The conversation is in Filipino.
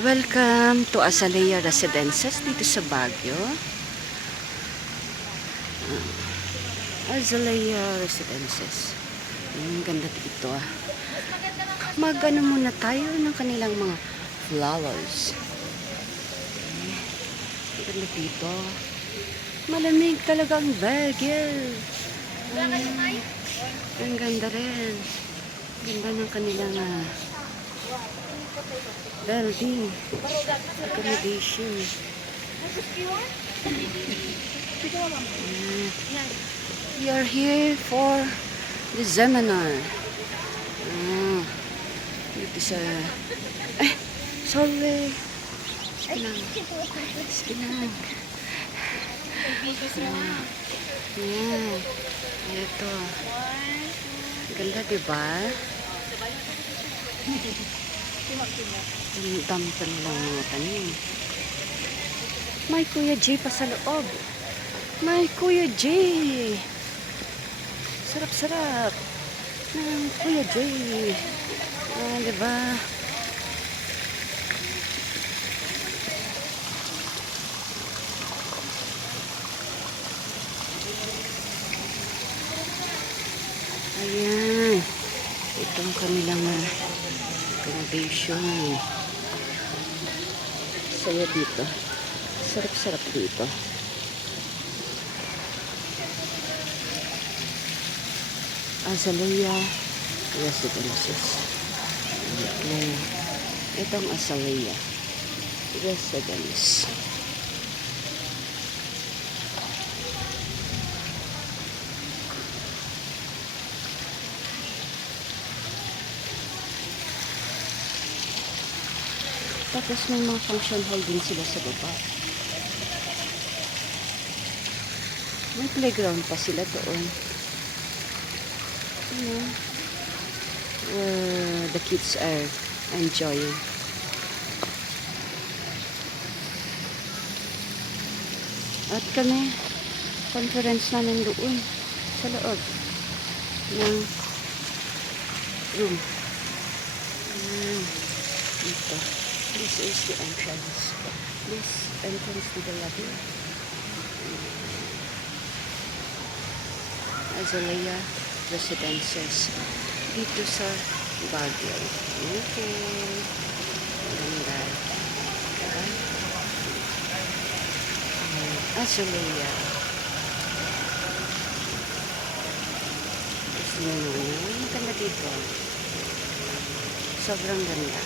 Welcome to Azalea Residences dito sa Baguio. Azalea Residences. Ang ganda dito ah. Mag-ano muna tayo ng kanilang mga flowers. Ang ganda dito. Malamig talaga ang Baguio. Ang ganda rin. Ganda ng kanilang building, accommodation. We are here for the seminar. Dito sa sorry. Skinang. Yan. Ito. Ganda, diba? Ang dami pa nilang mga tanim. May Kuya J pa sa loob. May Kuya J. Sarap-sarap. Ng Kuya J. Diba? Ayan. Ito ang kanilang accommodation. Saya dito. Sarap-sarap dito. Azalea Residences. Okay. Itong Azalea Residence. Tapos may mga function hall din sila sa baba. May playground pa sila doon. Where the kids are enjoying. At kami, conference namin doon sa loob ng room. Ito. This is the entrance. This entrance to the lobby. Azalea Residences. Dito sa Baguio. Okay. Ganda. Diba? Azalea. Gusto nyo naman. Maganda dito. Sobrang ganda.